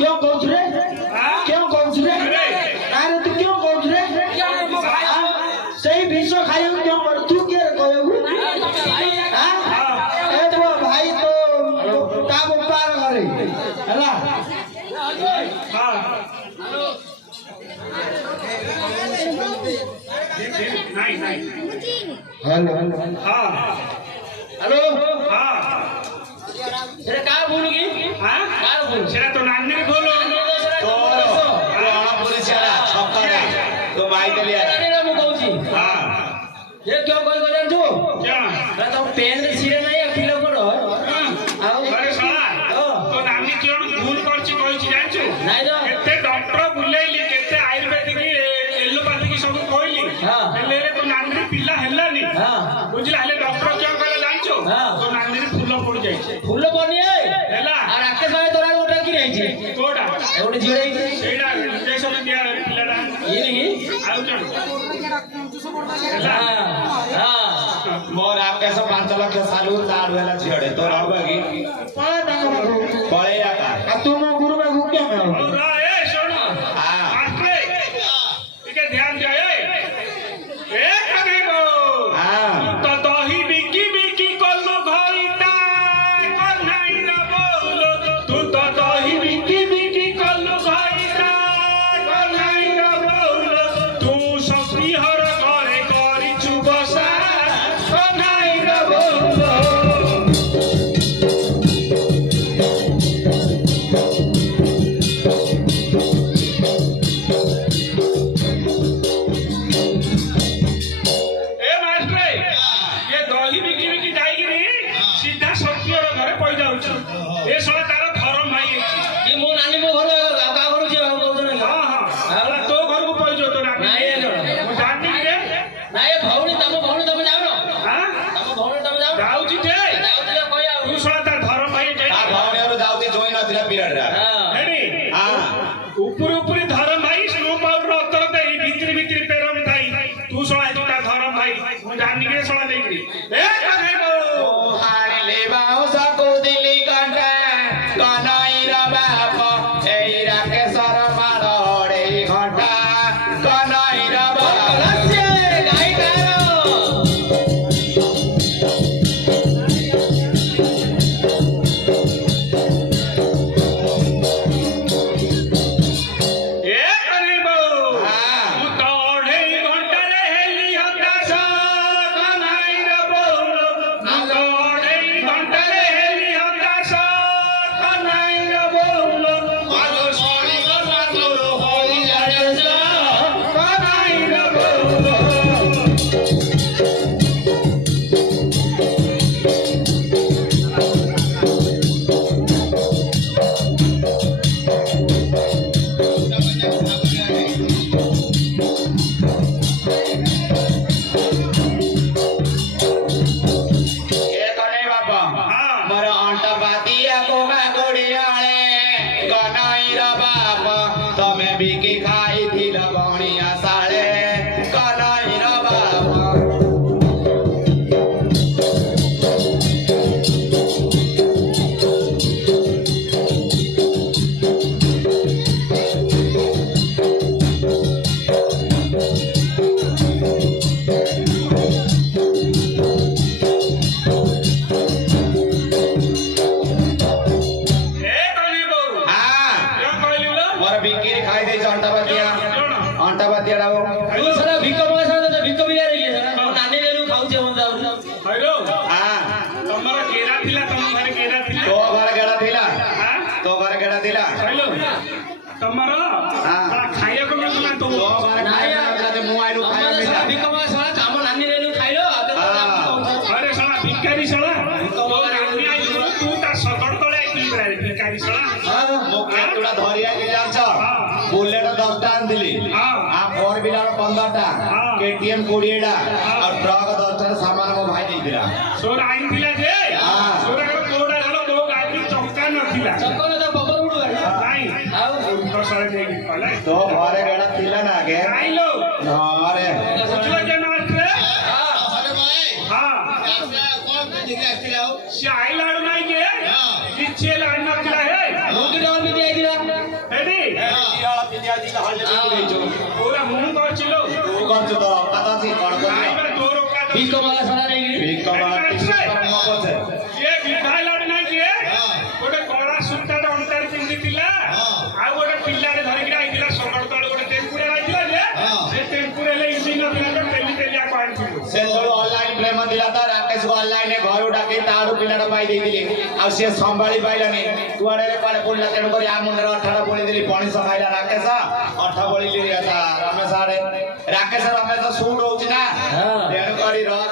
क्यों कौच रे क्यों कौच रे अरे तू क्यों कौच रे सही विश्व खाइयो क्यों पर तू के कहबू हां ए तो भाई तो काम पार करे हला हां नहीं नहीं हेलो हां हेलो हां तेरे का बोलूगी हां का बोल सेरा तो नानी ने बोलो तो आना पुलिस वाला छक्का तो भाई के लिए अरे मु कहूची हां ये क्यों कोई कर तू क्या मैं तो पेन रे सिरे नहीं अखिल पड़ो हां अरे साला तो नानी क्यों भूल करची कहची जानछु नहीं तो केते डॉक्टर बुलेइली केते आयुर्वेदिक एलोपैथी की सब कहली हां ले तो नानी पिल्ला हेलानी हां बुझला हले डॉक्टर क्यों कहला जानछु तो नानी फूल पड़ जाई फूल पड़नी हेला आ राकेश भाई तोरा गोटा की रही छे कोडा एगोटे झिड़े सेडा इंजेक्शन दिया पिल्लाडा ये नहीं आउ चल हां मोर राकेश 5 लाख सालू ताड़ वाला झिड़े तो रहबगी पळेया का तू मो गुरु बाबू क्या करो ए सुन हां मास्टर इके ध्यान दे ए कबीबो हां तो दही बिकी बिकी कोलो घइता कोनाई न बोलो ए सोला तार धरम भाई ये मो नानी मो घर का घर जे कहत ना हां हां तो घर को पहुंचो तो नानी नाही मो जाननी रे नाही भौणी तम जाओ ना हां तम भौणी तम जाओ जाऊ छी जे जाऊ दिला कोई आ तू सोला तार धरम भाई जे आ भौणी और जाऊ दे जोई ना दिला पिराड रा हेडी हां ऊपर ऊपर धरम भाई स्नो पाउडर उत्तर दे भीतर भीतर पेरम थाई तू सोला तो तार धरम भाई मो जाननी रे सोला देकरी ए कहे गो ओ हाणी ले बाऊ सको दिली कांटा कनाई रा बाप एई राके सर मारोड़े घंटा कनाई रा बाप लस्य गाई कारो ए कने बाऊ तू तोड़े घंटा रे हेली हताश कनाई रा बाऊ तू तोड़े घंटा रे हेली हताश कनाई रा बाऊ आलो सोनी करना तो होई जाए जा कनाई रा बाऊ ए कने बाबा मोर अंटा बातिया कोगा गोड़ियाळे कनाई रा बाप तमे बिकी खाई थिल बणिया साळे कनाई रा बाप ए कने बाऊ हां क्या कहलिउ ल मोर बिकी खाई दे अंटा बातिया डाओ तू सारा भिक मासा तो भिक बिया रे सारा नानी लेलु खाउचे मन जाउ हैरो हां तमरा केरा थिला तम घर केरा थिला तो घर केड़ा थिला हां तो घर केड़ा थिला हैलो तमरा हां खाइया को मिल ना तो घर खाइया ते मु आइलु खाइया मिला भिक मासा काम नानी लेलु खाइलो अरे साला भिकारी साला तो नानी आइलु तू ता सकड़ तळे आइलु रे भिकारी साला हां मो केतुडा धरिया के जान्छ बुलेट 10 टा दिली हां आ 4 व्हीलर 15 टा केटीएम 20 टा और ट्रक 10 टा सामान मो भाई दे दिला सोर आइन दिला जे हां सोर को कोडा हलो दो गाड़ी चक्का न थिला चक्का न तो बबर उडू नाही आउ तो सारे दे पले तो घरे गड़ा थिला ना के नाही लो अरे सोचला के ना रे हां अरे भाई हां कौन दिखे थिला हो शाई लाडू नाही के हां किछे लाडू न थिला हे रोटी डाल में दे दिला हेडी पूरा मुंह कर चिलो तू कर तो पता थी कर नहीं मैं तोरो का भिक वाला सारा नहीं भिक वाला ये भिखाई लड़ नहीं किए गोटे कोड़ा सुट्टा अंतर पिंदी थिला आ गोटे पिल्ला रे धरि के आइला सकड़ तळ गोटे टेम्पुरे आइला जे से टेम्पुरे ले इसी न थिला तो तेली तेलिया पान थिलो से तोरो ऑनलाइन प्रेम दिला था राकेश को ऑनलाइन घर उठाके तारू पिल्ला पाई दे दिली आ से संभाली पाइलानी तुआड़े रे पाले बोलला तेन कर आ मुंडर 18 बोली दिली पानी सखाइला राकेश 18 बोली लिया था रमेश आड़े राकेश रमेश सूट होउची ना तेन करी रह